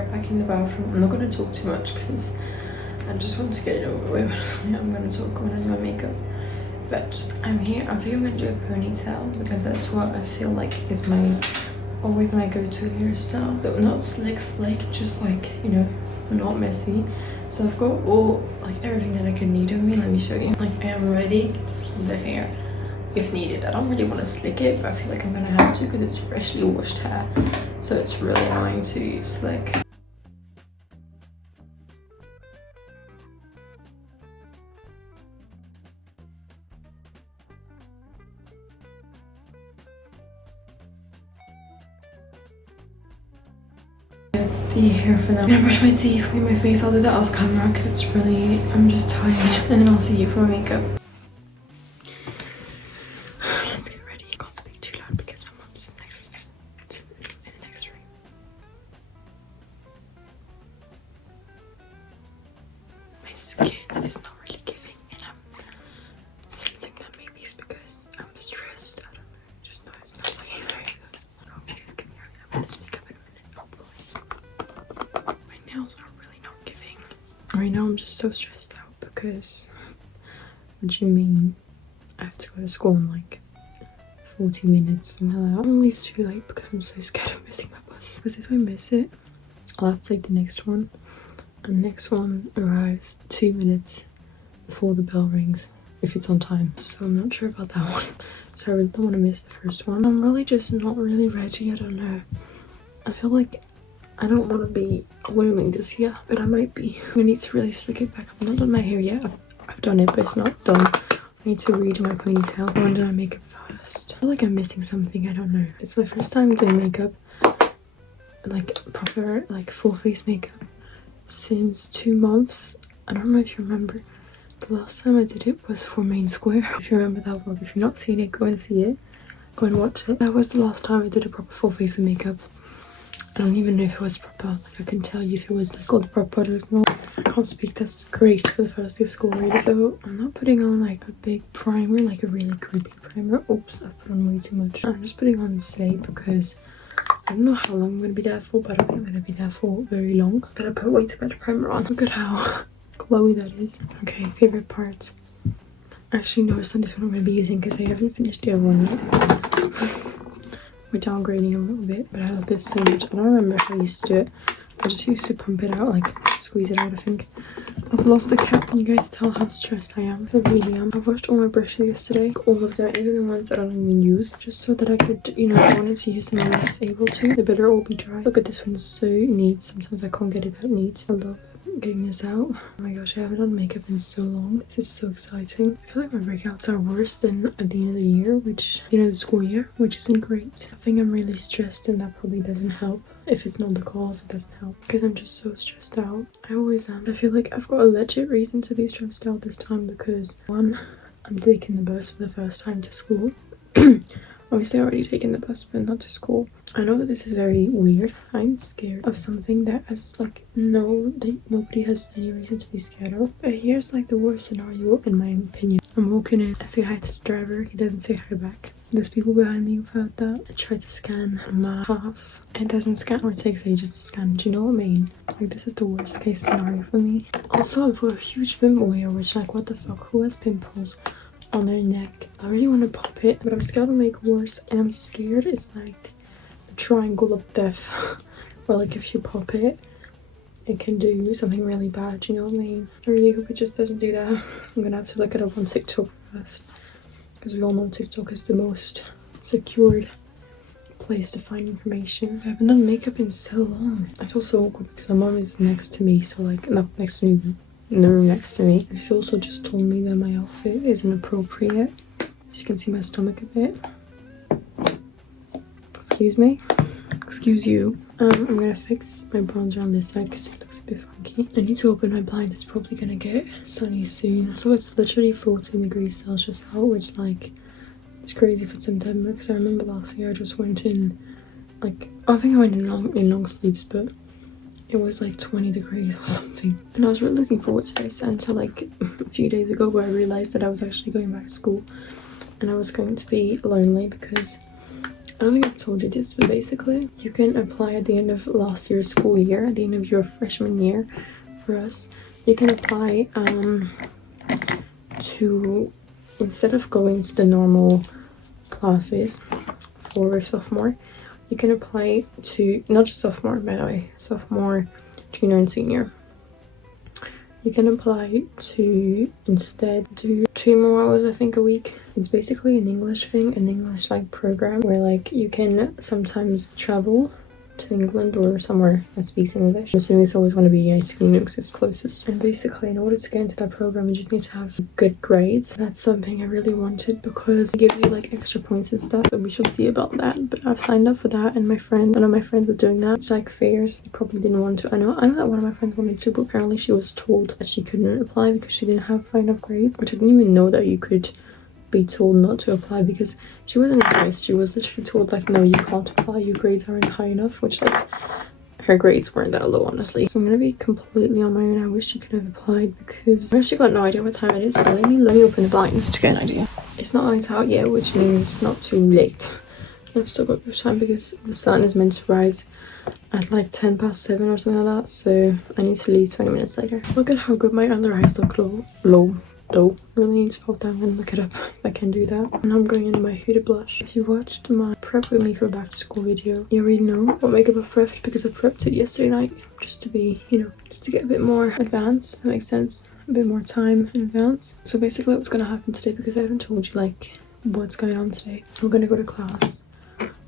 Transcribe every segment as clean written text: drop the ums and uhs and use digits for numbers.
hair back in the bathroom. I'm not going to talk too much because I just want to get it over with. I'm going to talk when I do my makeup. But I'm here. I think I'm going to do a ponytail because that's what I feel like is always my go-to hairstyle. So not slick, just like, you know, not messy. So I've got all, like, everything that I could need on me. Let me show you. Like, I am ready to slick the hair if needed. I don't really want to slick it, but I feel like I'm gonna have to because it's freshly washed hair. So it's really annoying to slick. It's the hair for now. I'm gonna brush my teeth, clean my face. I'll do that off camera because it's really, I'm just tired. And then I'll see you for my makeup. Let's get ready. I can't speak too loud because my mom's next to in the next room. My skin is not really giving, and I'm sensing that maybe it's because I'm stressed. I don't know. Just know it's not looking very good. I hope you guys can hear me. I'm gonna speak up in a minute, hopefully. My nails are really not giving. Right now I'm just so stressed out because what do you mean? I have to go to school in like 40 minutes and I'm gonna leave too late because I'm so scared of missing my bus. Because if I miss it, I'll have to take the next one. And the next one arrives 2 minutes before the bell rings, if it's on time. So I'm not sure about that one. So I really don't want to miss the first one. I'm really just not really ready, I don't know. I feel like I don't want to be blooming this year, but I might be. I need to really slick it back. I've not done my hair yet. I've done it, but it's not done. I need to redo my ponytail. I want to do my makeup first. I feel like I'm missing something, I don't know. It's my first time doing makeup, like proper, like full face makeup, since 2 months. I don't know if you remember. The last time I did it was for Main Square. If you remember that vlog, if you're not seeing it, go and see it. Go and watch it. That was the last time I did a proper full face of makeup. I don't even know if it was proper. Like, I can tell you if it was like all the proper products and all. I can't speak. That's great for the first day of school really, though. I'm not putting on like a big primer, like a really creepy primer. Oops, I put on way too much. I'm just putting on Stay because I don't know how long I'm going to be there for, but I don't think I'm going to be there for very long. But I put way too much primer on. Look at how glowy that is. Okay, favorite parts. Actually, no, it's not this one I'm going to be using because I haven't finished the other one yet. We're downgrading a little bit, but I love this so much. I don't remember how I used to do it. I just used to pump it out, like squeeze it out, I think. I've lost the cap. Can you guys tell how stressed I am? Because I really am. I've washed all my brushes yesterday. Like, all of them, even the ones that I don't even use. Just so that I could, you know, if I wanted to use them, I was able to. They better all be dry. Look at this one, it's so neat. Sometimes I can't get it that neat. I love getting this out. Oh my gosh, I haven't done makeup in so long. This is so exciting. I feel like my breakouts are worse than at the end of the year, which, you know, the school year, which isn't great. I think I'm really stressed and that probably doesn't help. If it's not the cause, it doesn't help because I'm just so stressed out. I always am. I feel like I've got a legit reason to be stressed out this time because one, I'm taking the bus for the first time to school. Obviously, I've already taken the bus, but not to school. I know that this is very weird. I'm scared of something that has like nobody has any reason to be scared of. But here's like the worst scenario in my opinion. I'm walking in, I say hi to the driver, he doesn't say hi back. There's people behind me who've heard that. I try to scan my pass. It doesn't scan, or it takes ages to scan. Do you know what I mean? Like, this is the worst case scenario for me. Also, I've got a huge pimple here, which, like, what the fuck? Who has pimples on their neck? I really want to pop it, but I'm scared it'll make it worse. And I'm scared it's like the triangle of death. Or like if you pop it, it can do something really bad. Do you know what I mean? I really hope it just doesn't do that. I'm gonna have to look it up on TikTok first. Because we all know TikTok is the most secured place to find information. I haven't done makeup in so long. I feel so awkward because my mom is next to me. So like, not next to me, in the room next to me. And she also just told me that my outfit isn't appropriate. So you can see my stomach a bit. Excuse me. Excuse you. I'm gonna fix my bronzer on this side because it looks a bit funky. I need to open my blinds. It's probably gonna get sunny soon. So it's literally 14 degrees Celsius out, which like, it's crazy for September because I remember last year I just went in, like, I think I went in long sleeves, but it was like 20 degrees or something. And I was really looking forward to this until like a few days ago where I realized that I was actually going back to school and I was going to be lonely because I don't think I've told you this, but basically you can apply at the end of last year's school year, at the end of your freshman year for us. You can apply to, instead of going to the normal classes for sophomore, you can apply to, not just sophomore by the way, sophomore, junior and senior. You can apply to instead do 2 more hours I think a week. It's basically an English thing, an English like program where like you can sometimes travel to England or somewhere that speaks English. I'm assuming it's always going to be Sweden because it's closest. And basically in order to get into that program you just need to have good grades. That's something I really wanted because it gives you like extra points and stuff, and we shall see about that. But I've signed up for that, and one of my friends are doing that. It's like fairs. They probably didn't want to. I know that one of my friends wanted to, but apparently she was told that she couldn't apply because she didn't have enough grades, which I didn't even know that you could be told not to apply, because she wasn't nice. She was literally told like, no, you can't apply, your grades aren't high enough, which like her grades weren't that low honestly. So I'm gonna be completely on my own. I wish she could have applied because I actually got no idea what time it is, so let me open the blinds to get an idea. It's not light out yet, which means it's not too late. I've still got good time because the sun is meant to rise at like 7 or something like that, so I need to leave 20 minutes later. Look at how good my under eyes look low though. I really need to pop down and look it up if I can do that. And I'm going in my hooded blush. If you watched my prep with me for back to school video, you already know what makeup I've prepped because I prepped it yesterday night just to be, you know, just to get a bit more advanced. That makes sense. A bit more time in advance. So basically what's gonna happen today, because I haven't told you like what's going on today. We're gonna go to class.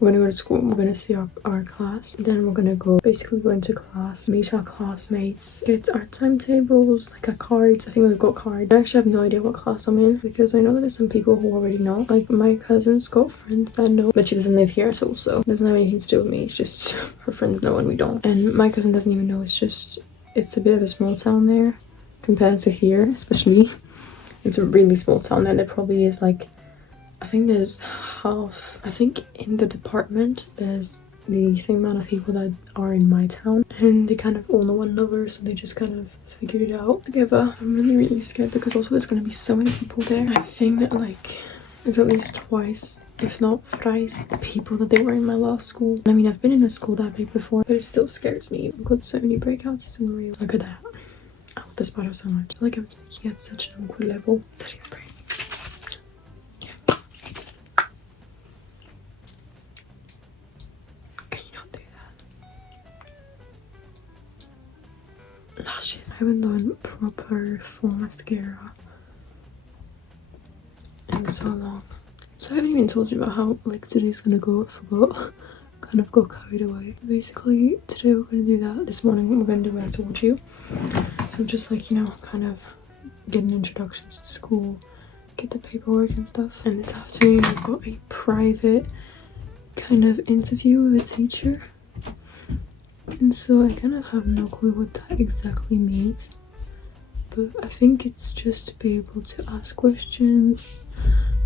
We're gonna go to school, we're gonna see our class, then we're gonna go into class, meet our classmates, get our timetables, like our cards. I think we've got cards. I actually have no idea what class I'm in because I know that there's some people who already know. Like my cousin's got friends that know, but she doesn't live here, so also doesn't have anything to do with me. It's just her friends know and we don't. And my cousin doesn't even know. It's a bit of a small town there compared to here, especially. It's a really small town and there probably is like, I think there's I think in the department there's the same amount of people that are in my town, and they kind of all know one another, so they just kind of figured it out together. I'm really scared because also there's gonna be so many people there. I think that like there's at least twice, if not thrice, the people that they were in my last school. I mean, I've been in a school that big before, but it still scares me. I've got so many breakouts, it's unreal. Look at that. I love this bottle so much. I feel like I'm speaking at such an awkward level. Setting spray. Lashes. I haven't done proper full mascara in so long. So I haven't even told you about how like today's gonna go. I forgot. Kind of got carried away. Basically today we're gonna do that. This morning we're gonna do what I told you. So just like, you know, kind of get an introduction to school, get the paperwork and stuff. And this afternoon I've got a private kind of interview with a teacher. And so I kind of have no clue what that exactly means, but I think it's just to be able to ask questions,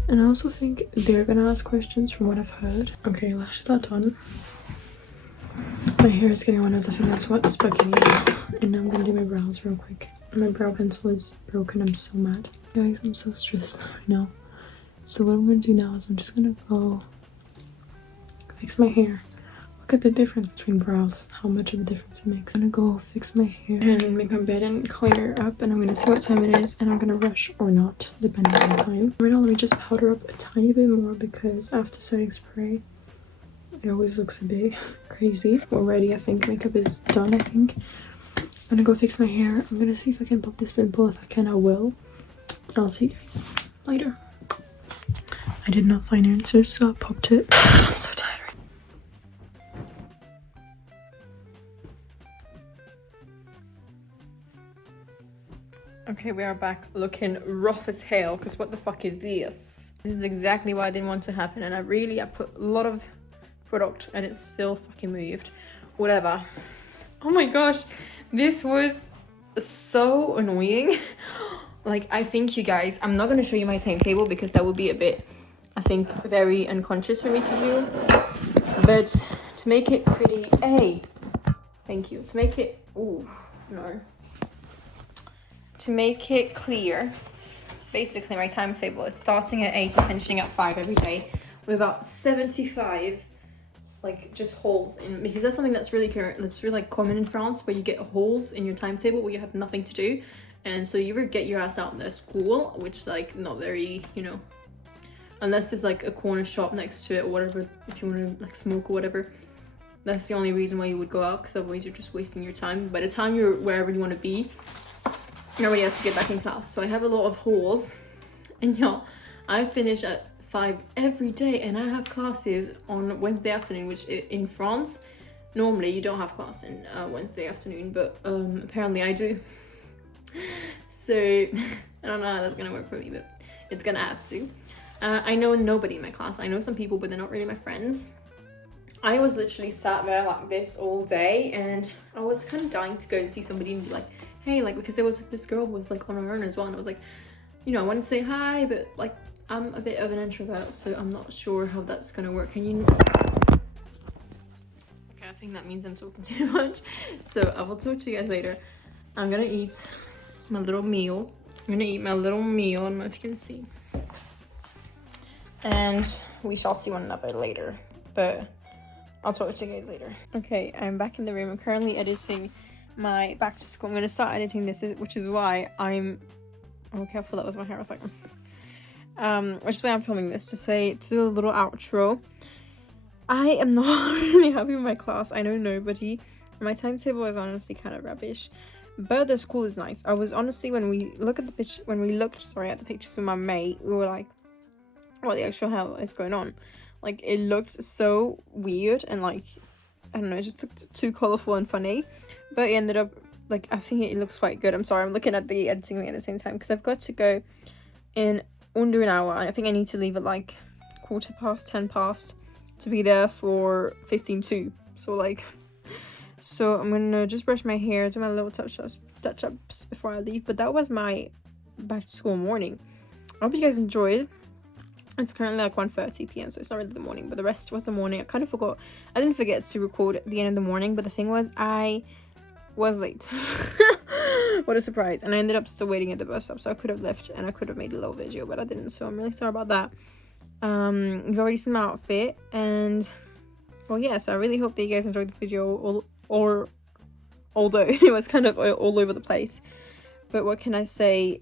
and I also think they're gonna ask questions from what I've heard. Okay, lashes are done. My hair is getting on as I think that's what's bugging me, and now I'm gonna do my brows real quick. My brow pencil is broken. I'm so mad, guys. I'm so stressed right now. So what I'm gonna do now is I'm just gonna go fix my hair. Look at the difference between brows, how much of a difference it makes. I'm gonna go fix my hair and make my bed and clear up, and I'm gonna see what time it is, and I'm gonna rush or not, depending on the time. Right now, let me just powder up a tiny bit more because after setting spray, it always looks a bit crazy. Already, I think makeup is done, I think. I'm gonna go fix my hair. I'm gonna see if I can pop this pimple. If I can, I will. And I'll see you guys later. I did not find answers, so I popped it. I'm so tired. Okay, we are back looking rough as hell because what the fuck is this? This is exactly what I didn't want to happen, and I put a lot of product and it still fucking moved. Whatever. Oh my gosh, this was so annoying. Like, I think you guys, I'm not going to show you my timetable because that would be a bit, I think, very unconscious for me to do. But to make it pretty, thank you. To make it, to make it clear, basically my timetable is starting at 8 and finishing at 5 every day with about 75 like just holes in, because that's something that's really current, that's really like common in France, where you get holes in your timetable where you have nothing to do. And so you ever get your ass out in the school, which like not very, you know, unless there's like a corner shop next to it or whatever, if you want to like smoke or whatever, that's the only reason why you would go out, because otherwise you're just wasting your time. By the time you're wherever you want to be, you already have to get back in class. So I have a lot of holes, and y'all, I finish at 5 every day, and I have classes on Wednesday afternoon, which in France normally you don't have class in Wednesday afternoon, but apparently I do. So I don't know how that's gonna work for me, but it's gonna have to. I know nobody in my class. I know some people, but they're not really my friends. I was literally sat there like this all day, and I was kind of dying to go and see somebody and be like, hey, like, because there was this girl who was like on her own as well, and I was like, you know, I want to say hi, but like I'm a bit of an introvert, so I'm not sure how that's gonna work. Can you? Okay, I think that means I'm talking too much, so I will talk to you guys later. I'm gonna eat my little meal. I don't know if you can see, and we shall see one another later, but I'll talk to you guys later. Okay, I'm back in the room. I'm currently editing my back to school. I'm going to start editing this, which is why I'm... Oh, careful, that was my hair. I was like... which is why I'm filming this, to do a little outro. I am not really happy with my class. I know nobody. My timetable is honestly kind of rubbish, but the school is nice. I was honestly, when we looked at the pictures with my mate, we were like, what the actual hell is going on? Like, it looked so weird, and like, I don't know, it just looked too colourful and funny, but it ended up, like, I think it looks quite good. I'm sorry, I'm looking at the editing at the same time, because I've got to go in under an hour, and I think I need to leave at like 10 past to be there for 15 to. So I'm gonna just brush my hair, do my little touch-ups before I leave. But that was my back to school morning. I hope you guys enjoyed. It's currently like 1:30 p.m, so it's not really the morning, but the rest was the morning. I didn't forget to record at the end of the morning, but the thing was, I was late. What a surprise. And I ended up still waiting at the bus stop, so I could have left and I could have made a little video, but I didn't, so I'm really sorry about that. You've already seen my outfit, and well, yeah, so I really hope that you guys enjoyed this video, although it was kind of all over the place, but what can I say?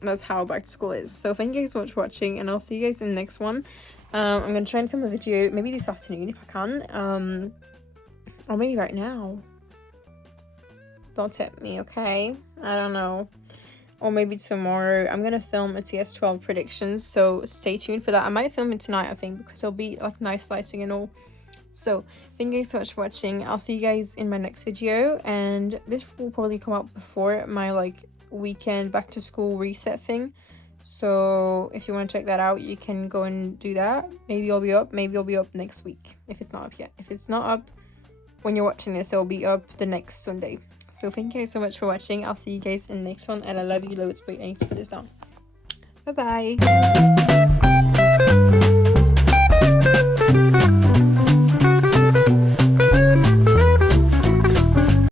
That's how back to school is. So thank you guys so much for watching, and I'll see you guys in the next one. I'm gonna try and film a video maybe this afternoon if I can, or maybe right now. Don't tip me, okay? I don't know. Or maybe tomorrow. I'm gonna film a TS12 predictions, so stay tuned for that. I might film it tonight, I think, because it'll be like nice lighting and all. So thank you guys so much for watching. I'll see you guys in my next video, and this will probably come out before my like weekend back to school reset thing. So if you want to check that out, you can go and do that. Maybe I'll be up next week, if it's not up yet. If it's not up when you're watching this, it'll be up the next Sunday. So thank you guys so much for watching. I'll see you guys in the next one, and I love you loads. Wait, I need to put this down. Bye bye.